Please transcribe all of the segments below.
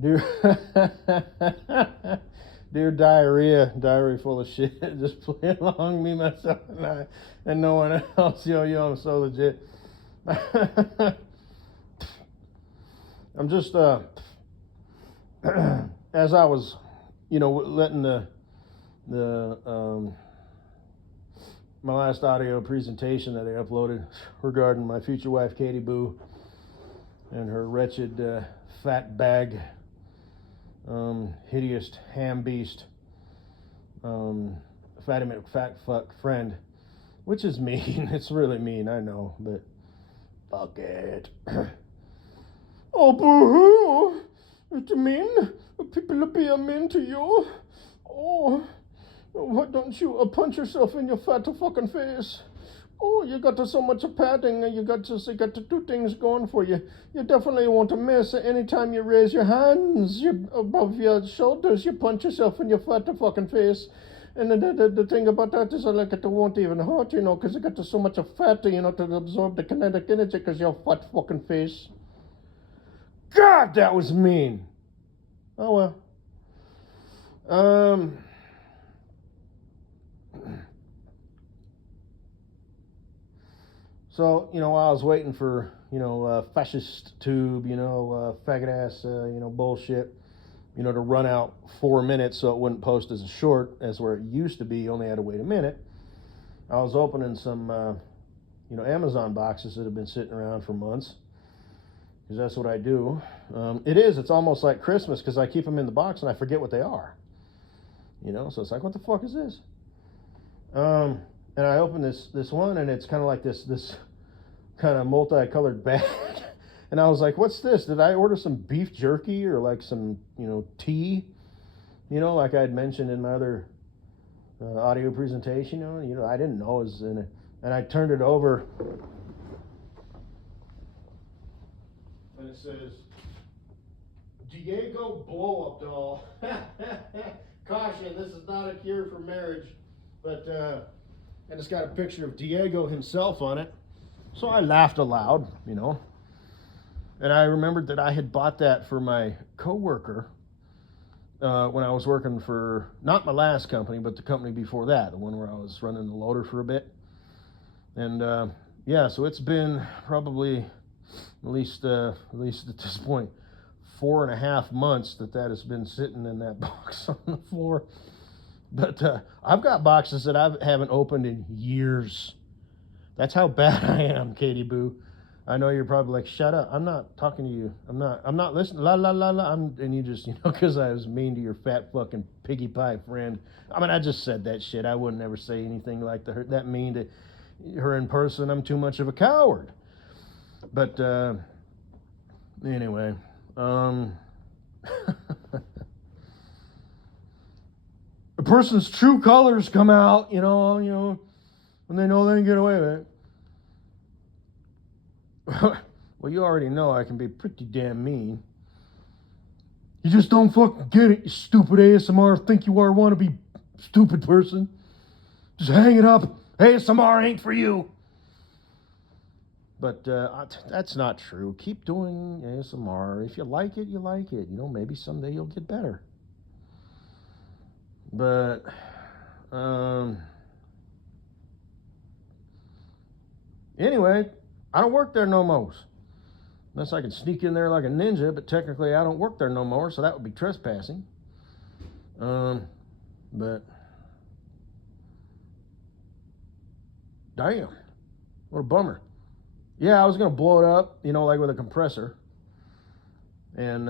Dear, dear diarrhea full of shit. Just play along, me, myself, and I, and no one else. Yo, I'm so legit. I'm just, as I was, letting the my last audio presentation that I uploaded regarding my future wife, Katie Boo, and her wretched fat bag, hideous ham beast, fat fuck friend, which is mean. It's really mean, I know, but fuck it. Oh, boo-hoo! It's mean. People are being mean to you. Oh, why don't you punch yourself in your fat fucking face? Oh, you got so much padding. You got two things going for you. You definitely want to miss. Anytime you raise your hands above your shoulders, you punch yourself in your fat fucking face. And the thing about that is, like, it won't even hurt, because you got so much fat, to absorb the kinetic energy, because your fat fucking face. God, that was mean. Oh well. So, while I was waiting for, fascist tube, faggot ass, bullshit, to run out 4 minutes so it wouldn't post as a short as where it used to be, you only had to wait a minute. I was opening some, Amazon boxes that have been sitting around for months, because that's what I do. It's almost like Christmas, because I keep them in the box and I forget what they are. So it's like, what the fuck is this? And I open this one, and it's kind of like this kind of multicolored bag. And I was like, what's this? Did I order some beef jerky or like some, tea? Like I had mentioned in my other audio presentation. I didn't know it was in it. And I turned it over, and it says, Diego blow-up doll. Caution, this is not a cure for marriage. But and it's got a picture of Diego himself on it. So I laughed aloud, And I remembered that I had bought that for my coworker when I was working for, not my last company, but the company before that, the one where I was running the loader for a bit. And yeah, so it's been probably at least at this point 4.5 months that has been sitting in that box on the floor. But I've got boxes that I haven't opened in years. That's how bad I am, Katie Boo. I know you're probably like, shut up. I'm not talking to you. I'm not listening. La la la la. And you just, because I was mean to your fat fucking piggy pie friend. I mean, I just said that shit. I wouldn't ever say anything like that mean to her in person. I'm too much of a coward. But anyway, a person's true colors come out, when they know they can get away with it. Well, you already know I can be pretty damn mean. You just don't fucking get it, you stupid ASMR think you are wannabe stupid person. Just hang it up. ASMR ain't for you. But that's not true. Keep doing ASMR. If you like it, you like it. Maybe someday you'll get better. But anyway, I don't work there no more. Unless I can sneak in there like a ninja, but technically I don't work there no more, so that would be trespassing. But damn, what a bummer. Yeah, I was gonna blow it up, like with a compressor, and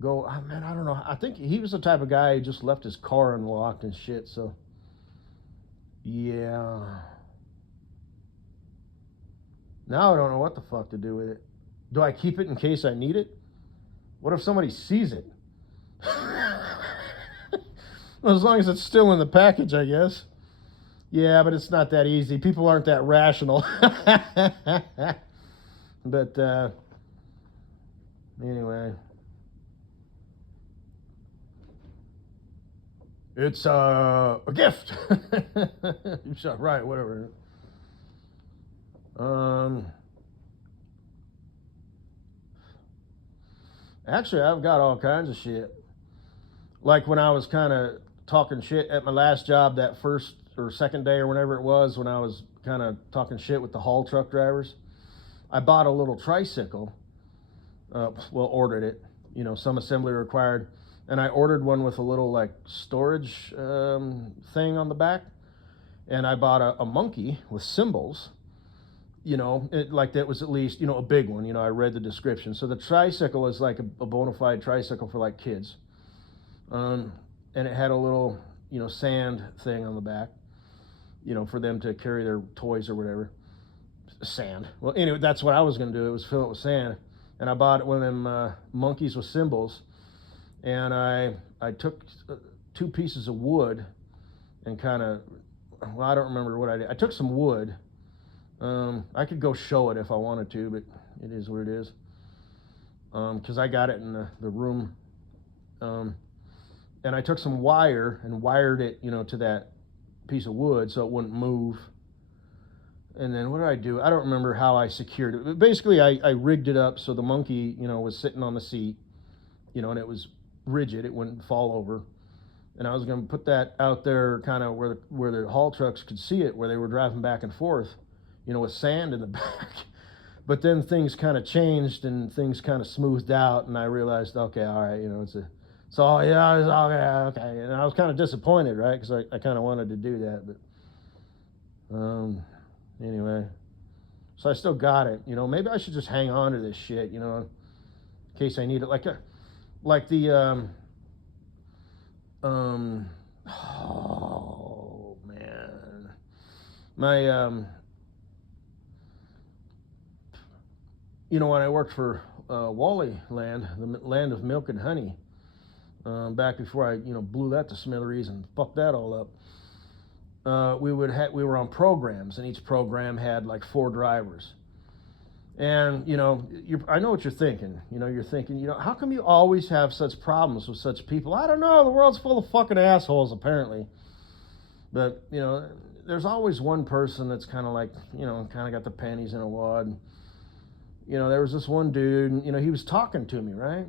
go. Oh, man, I don't know. I think he was the type of guy who just left his car unlocked and shit. So yeah. Now I don't know what the fuck to do with it. Do I keep it in case I need it? What if somebody sees it? Well, as long as it's still in the package, I guess. Yeah, but it's not that easy. People aren't that rational. But anyway. It's a gift. Right, whatever. Actually, I've got all kinds of shit. Like when I was kind of talking shit at my last job, that first or second day or whenever it was, when I was kind of talking shit with the haul truck drivers, I bought a little tricycle. Well, ordered it. You know, some assembly required, and I ordered one with a little like storage thing on the back, and I bought a monkey with cymbals. You know, like that was at least, you know, a big one. You know, I read the description. So the tricycle is like a bona fide tricycle for like kids. Um, and it had a little, you know, sand thing on the back, you know, for them to carry their toys or whatever. Sand. Well, anyway, that's what I was going to do. It was fill it with sand. And I bought one of them monkeys with cymbals. And I took two pieces of wood and kind of, well, I don't remember what I did. I took some wood. I could go show it if I wanted to, but it is what it is. Because I got it in the room. And I took some wire and wired it, you know, to that piece of wood so it wouldn't move. And then what did I do? I don't remember how I secured it. But basically, I rigged it up so the monkey, you know, was sitting on the seat, you know, and it was rigid. It wouldn't fall over. And I was going to put that out there kind of where the haul trucks could see it, where they were driving back and forth, you know, with sand in the back. But then things kind of changed and things kind of smoothed out. And I realized, okay, all right, you know, so yeah, it's okay. And I was kind of disappointed, right? Because I kind of wanted to do that. But anyway, so I still got it. You know, maybe I should just hang on to this shit, you know, in case I need it. Like the oh man, my you know, when I worked for Wally Land, the land of milk and honey, back before I, you know, blew that to smithereens and fucked that all up. We were on programs, and each program had like 4 drivers. And you know, I know what you're thinking. You know, you're thinking, you know, how come you always have such problems with such people? I don't know. The world's full of fucking assholes, apparently. But you know, there's always one person that's kind of like, you know, kind of got the panties in a wad. You know, there was this one dude. You know, he was talking to me, right?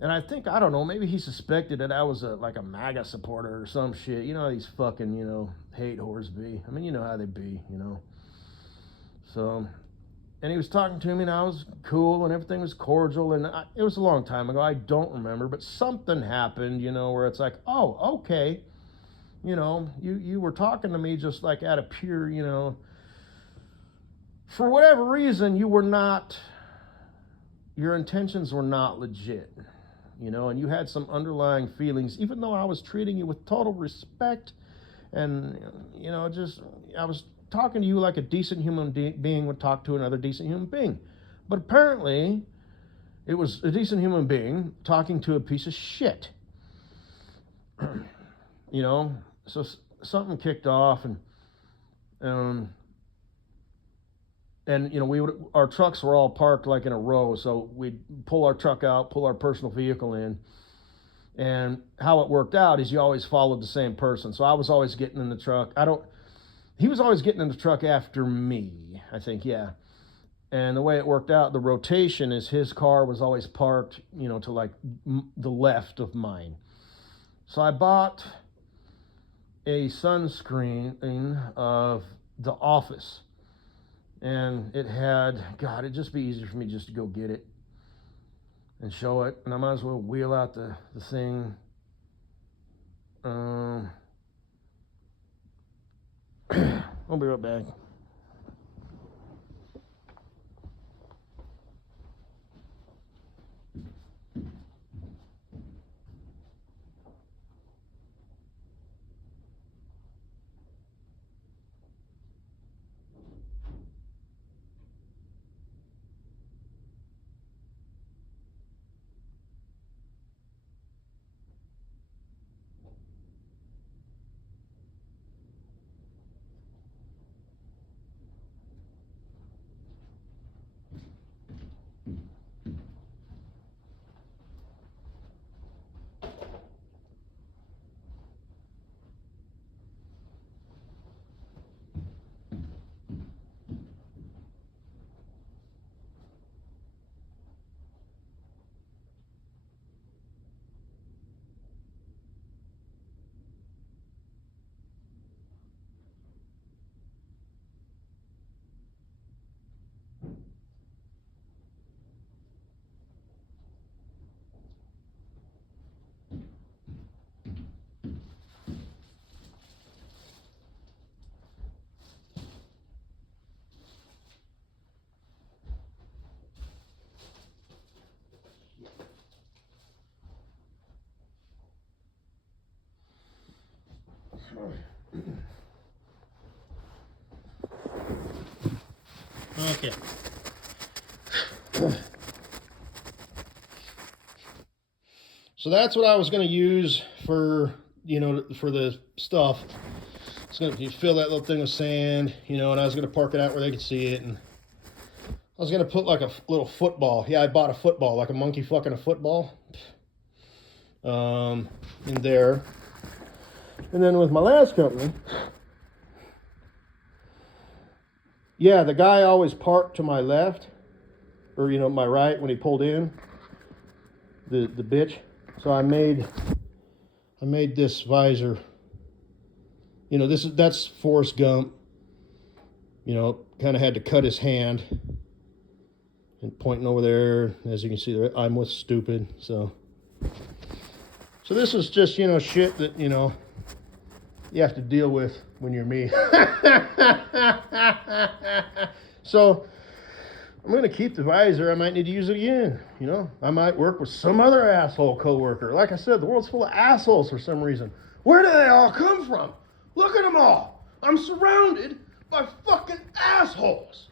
And I think, I don't know, maybe he suspected that I was like a MAGA supporter or some shit. You know how these fucking, you know, hate whores be. I mean, you know how they be, you know. So, and he was talking to me, and I was cool, and everything was cordial, and it was a long time ago. I don't remember, but something happened, you know, where it's like, oh, okay. You know, you were talking to me just like out of pure, you know, for whatever reason, your intentions were not legit. You know, and you had some underlying feelings, even though I was treating you with total respect, and you know, I was talking to you like a decent human being would talk to another decent human being. But apparently, it was a decent human being talking to a piece of shit. You know, so something kicked off, and you know, our trucks were all parked like in a row, so we'd pull our truck out, pull our personal vehicle in, and how it worked out is you always followed the same person. So I was always getting in the truck. He was always getting in the truck after me, I think, yeah. And the way it worked out, the rotation is his car was always parked, you know, to like the left of mine. So I bought a sunscreen of The Office. And it had, God, it'd just be easier for me just to go get it and show it. And I might as well wheel out the thing. I'll be right back. Okay. So that's what I was going to use for, you know, for the stuff. It's going to fill that little thing with sand, you know, and I was going to park it out where they could see it. And I was going to put like a little football. Yeah, I bought a football, like a monkey fucking a football. In there. And then with my last company, yeah, the guy always parked to my left, or, you know, my right when he pulled in, the bitch. So I made this visor. You know, that's Forrest Gump. You know, kind of had to cut his hand and pointing over there. As you can see there, I'm with stupid. So this is just, you know, shit that, you know, you have to deal with when you're me. So I'm going to keep the visor. I might need to use it again. You know, I might work with some other asshole coworker. Like I said, the world's full of assholes for some reason. Where do they all come from? Look at them all. I'm surrounded by fucking assholes.